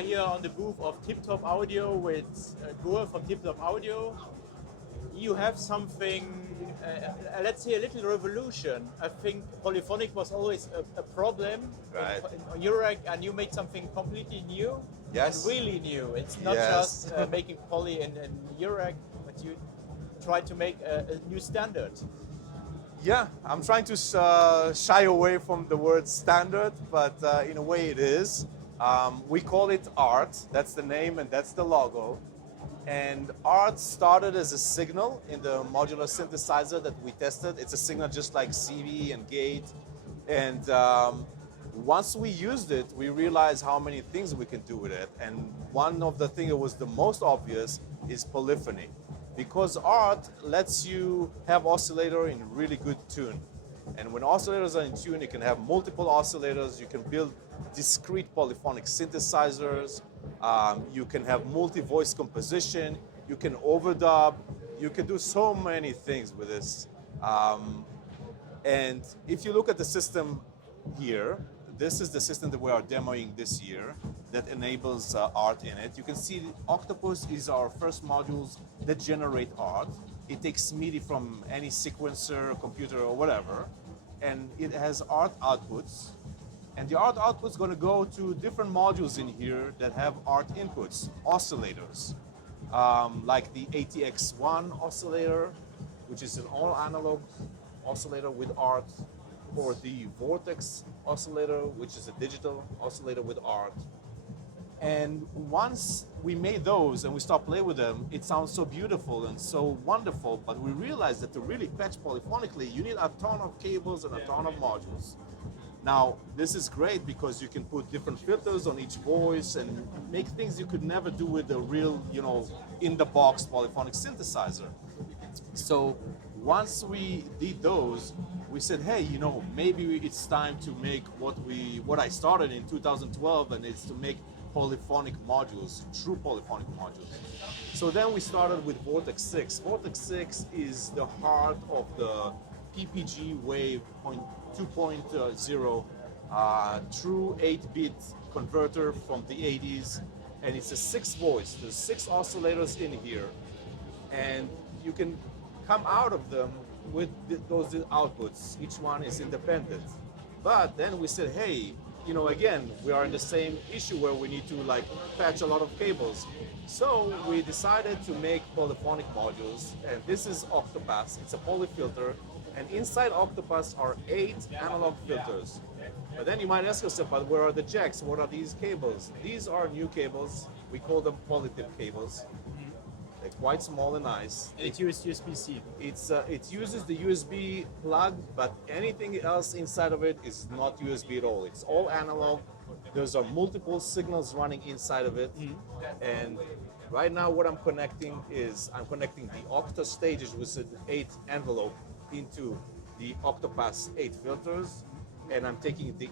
are here on the booth of TipTop Audio with Gur from TipTop Audio. You have something, let's say a little revolution. I think polyphonic was always a problem Right. in Eurorack, and you made something completely new. Yes. And really new. It's not Yes. just making poly in Eurorack, but you try to make a new standard. Yeah, I'm trying to shy away from the word standard, but in a way it is. We call it art. That's the name and that's the logo. And art started as a signal in the modular synthesizer that we tested. It's a signal just like CV and gate. And once we used it, we realized how many things we can do with it. And one of the things that was the most obvious is polyphony. Because art lets you have oscillator in really good tune. And when oscillators are in tune, you can have multiple oscillators, you can build discrete polyphonic synthesizers, you can have multi-voice composition, you can overdub, you can do so many things with this. And if you look at the system here, this is the system that we are demoing this year that enables art in it. You can see Octopus is our first modules that generate art. It takes MIDI from any sequencer, computer, or whatever, and it has art outputs. And the art output is going to go to different modules in here that have art inputs, oscillators, like the ATX1 oscillator, which is an all analog oscillator with art, or the Vortex oscillator, which is a digital oscillator with art. And once we made those and we started playing with them, it sounds so beautiful and so wonderful, but we realized that to really patch polyphonically, you need a ton of cables and a ton of modules. Now, this is great because you can put different filters on each voice and make things you could never do with a real, in-the-box polyphonic synthesizer. So once we did those, we said, hey, maybe it's time to make what I started in 2012, and it's to make polyphonic modules, true polyphonic modules. So then we started with Vortex 6. Vortex 6 is the heart of the PPG Wave 2.0 true 8-bit converter from the 80s, and it's a 6-voice. There's 6 oscillators in here, and you can come out of them with those outputs. Each one is independent. But then we said, hey, again, we are in the same issue where we need to patch a lot of cables. So we decided to make polyphonic modules, and this is Octopus. It's a polyfilter, and inside Octopus are 8 analog filters. But then you might ask yourself, but where are the jacks? What are these cables? These are new cables. We call them polytip cables. They're quite small and nice. And it uses USB-C. It uses the USB plug, but anything else inside of it is not USB at all. It's all analog. There's multiple signals running inside of it. And right now what I'm connecting is the Octa stages with an 8 envelope into the Octopus 8 filters. And I'm taking the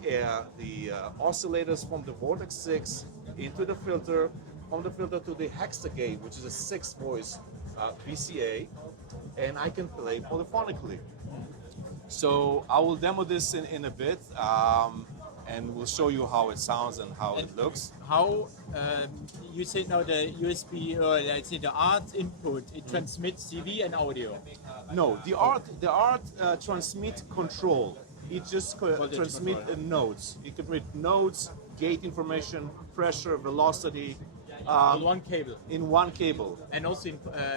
oscillators from the Vortex 6 into the filter, from the filter to the Hexagate, which is a 6-voice VCA, and I can play polyphonically. So I will demo this in a bit, and we'll show you how it sounds and how it looks. How you say now the USB, or let's say the art input, it transmits CV and audio. No, the art transmit control. It just transmit notes. It can read notes, gate information, pressure, velocity. In one cable. In one cable. And also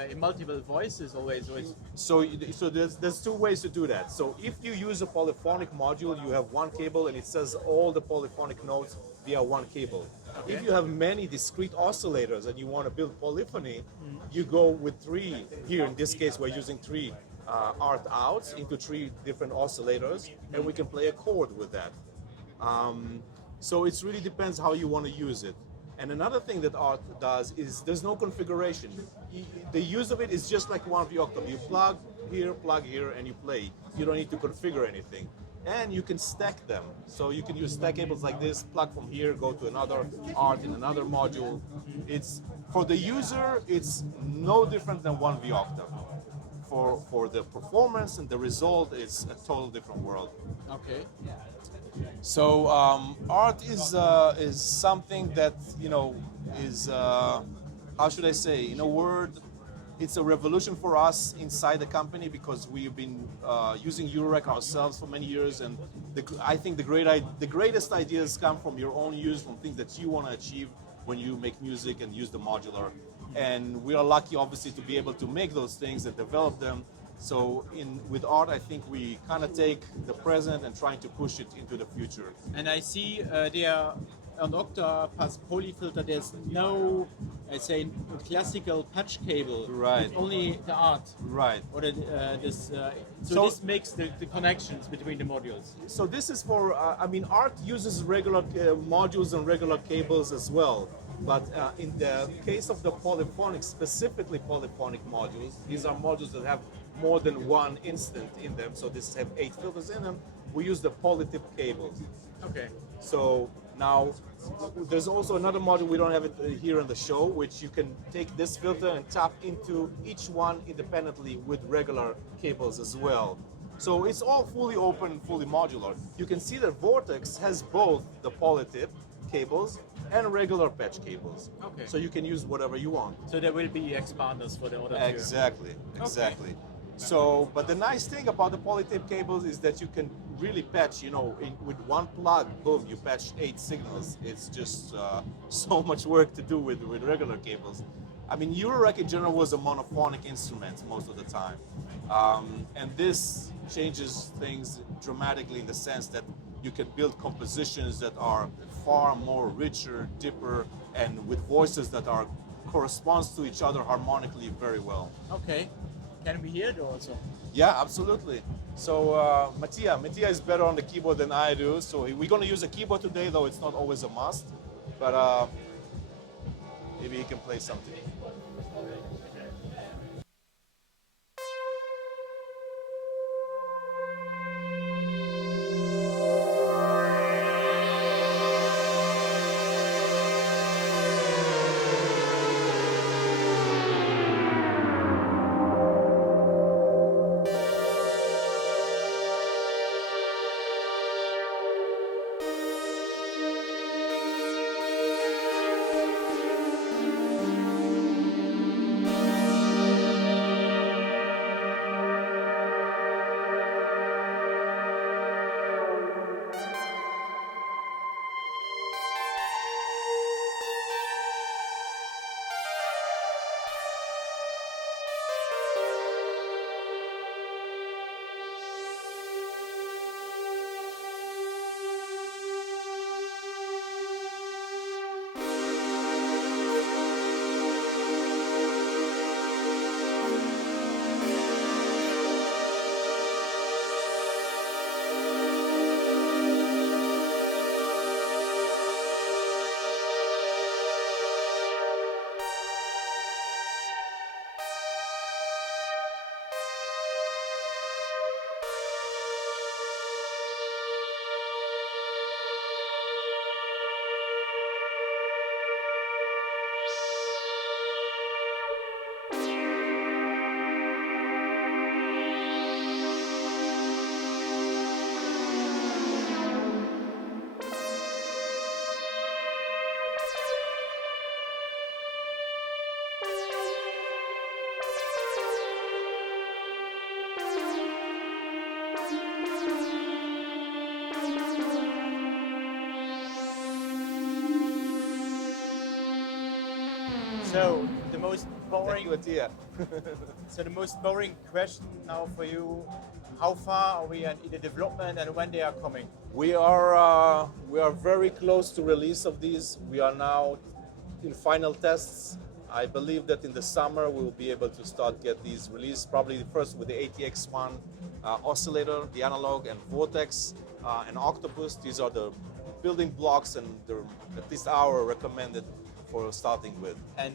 in multiple voices always. So there's 2 ways to do that. So if you use a polyphonic module, you have one cable and it says all the polyphonic notes via one cable. Okay. If you have many discrete oscillators and you want to build polyphony, you go with 3. Here in this case, we're using 3 art outs into 3 different oscillators, and we can play a chord with that. So it really depends how you want to use it. And another thing that art does is there's no configuration. The use of it is just like one of the Octave. You plug here, and you play. You don't need to configure anything. And you can stack them. So you can use stack cables like this, plug from here, go to another art in another module. It's for the user, it's no different than one V Octave. For the performance and the result, it's a total different world. Okay. So art is something that is how should I say, in a word, it's a revolution for us inside the company because we've been using Eurorack ourselves for many years, and I think the greatest ideas come from your own use, from things that you want to achieve when you make music and use the modular. And we are lucky, obviously, to be able to make those things and develop them. So with art, I think we kind of take the present and trying to push it into the future. And I see there on Octopus polyfilter, there's no, let's say, classical patch cable. Right. It's only the art. Right. Or so this makes the connections between the modules. So this is for, art uses regular modules and regular cables as well. But in the case of the polyphonic, specifically polyphonic modules, these are modules that have more than one instant in them. So this have 8 filters in them. We use the polytip cables. Okay. So now there's also another module, we don't have it here in the show, which you can take this filter and tap into each one independently with regular cables as well. So it's all fully open, fully modular. You can see that Vortex has both the polytip cables and regular patch cables. Okay. So you can use whatever you want. So there will be expanders for the other two. Exactly. Okay. So, but the nice thing about the polytape cables is that you can really patch, with one plug, boom, you patch 8 signals. It's just so much work to do with regular cables. I mean, Eurorack in general was a monophonic instrument most of the time. And this changes things dramatically in the sense that you can build compositions that are far more richer, deeper, and with voices that are corresponds to each other harmonically very well. Okay. Can we hear it also? Yeah, absolutely. So Mattia is better on the keyboard than I do. So we're going to use a keyboard today, though it's not always a must. But maybe he can play something. So the most boring. So the most boring question now for you: how far are we in the development, and when they are coming? we are very close to release of these. We are now in final tests. I believe that in the summer we'll be able to start get these released. Probably first with the ATX1 oscillator, the analog, and Vortex and Octopus. These are the building blocks, and they're at least our recommended for starting with. And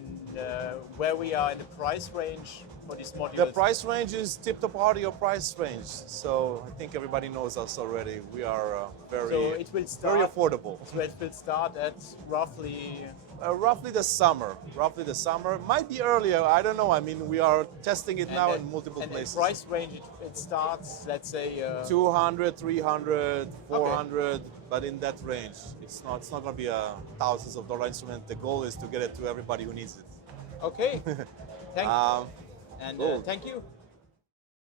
where we are in the price range? for these modules? The price range is TipTop audio price range. So I think everybody knows us already. We are very, So it will start, very affordable. So it will start at roughly. Roughly the summer. Roughly the summer. Might be earlier. I don't know. I mean, we are testing it now in multiple places. And price range, it starts, let's say. 200, 300, 400, but in that range. It's not going to be a thousands of dollar instrument. The goal is to get it to everybody who needs it. Okay. Thank Cool. thank you.